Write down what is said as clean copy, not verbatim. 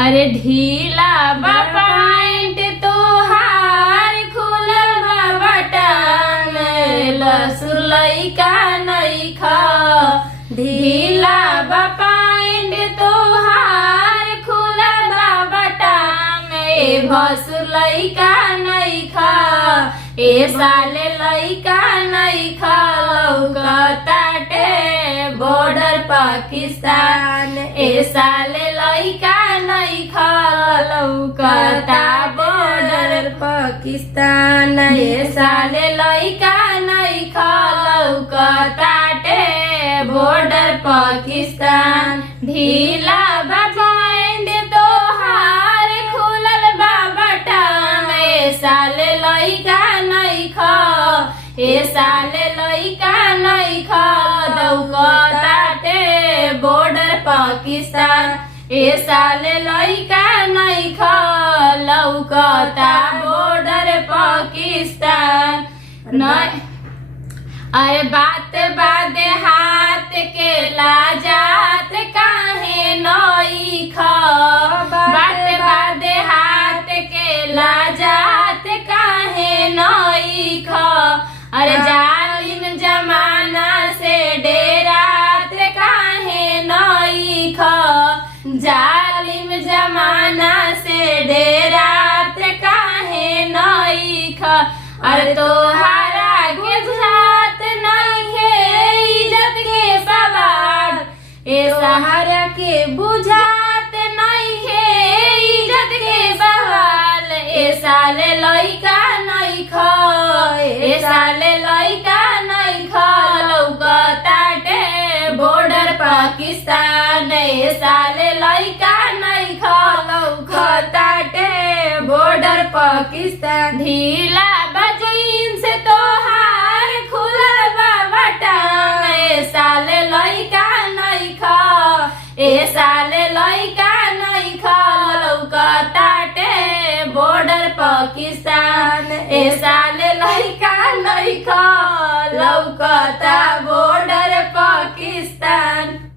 अरे ढीला बा पैंट तोहार खुलल बा बटन लसुलैका नइखा। ढीला बा पैंट तोहार खुलल बा बटन भसुलैका नइखा। ए साले लइका नइखा लौकताटे बॉर्डर पाकिस्तान। ए साले लइका नइखा लौकता बॉर्डर पाकिस्तान। ए साले लइका नइखा लौकताटे बॉर्डर पाकिस्तान। ढीला बा पैंट तोहार खुलल बा बटन ए साले लइका नइखा। ए साले लइका नइखा लौकताटे बॉर्डर पाकिस्तान। ए साले लइका नइखा लौकता बॉर्डर पाकिस्तान। अरे बात बादे हाथ के लाजात काहे नइखा। बात बादे हाथ के लाजात काहे नइखा। अरे जालिम जमाना से डेरात काहे नइखा। जालिम जमाना से डेरात काहे नइखा। अरे तोहारा के बुझात नइखे इज्जत के सवाल। ए सहारा के बुझात नइखे इज्जत के सवाल। ए साले लइका नइखा। ए साले लइका नइखा लौकताटे बॉर्डर पाकिस्तान। ए साले लइका नइखा लौकताटे बॉर्डर पाकिस्तान। ढीला जीन्स तोहार खुलल बा बटन ए साले लइका नइखा। ए साले लइका नइखा लौकताटे बॉर्डर पाकिस्तान। ए साले लइका नइखा लौकता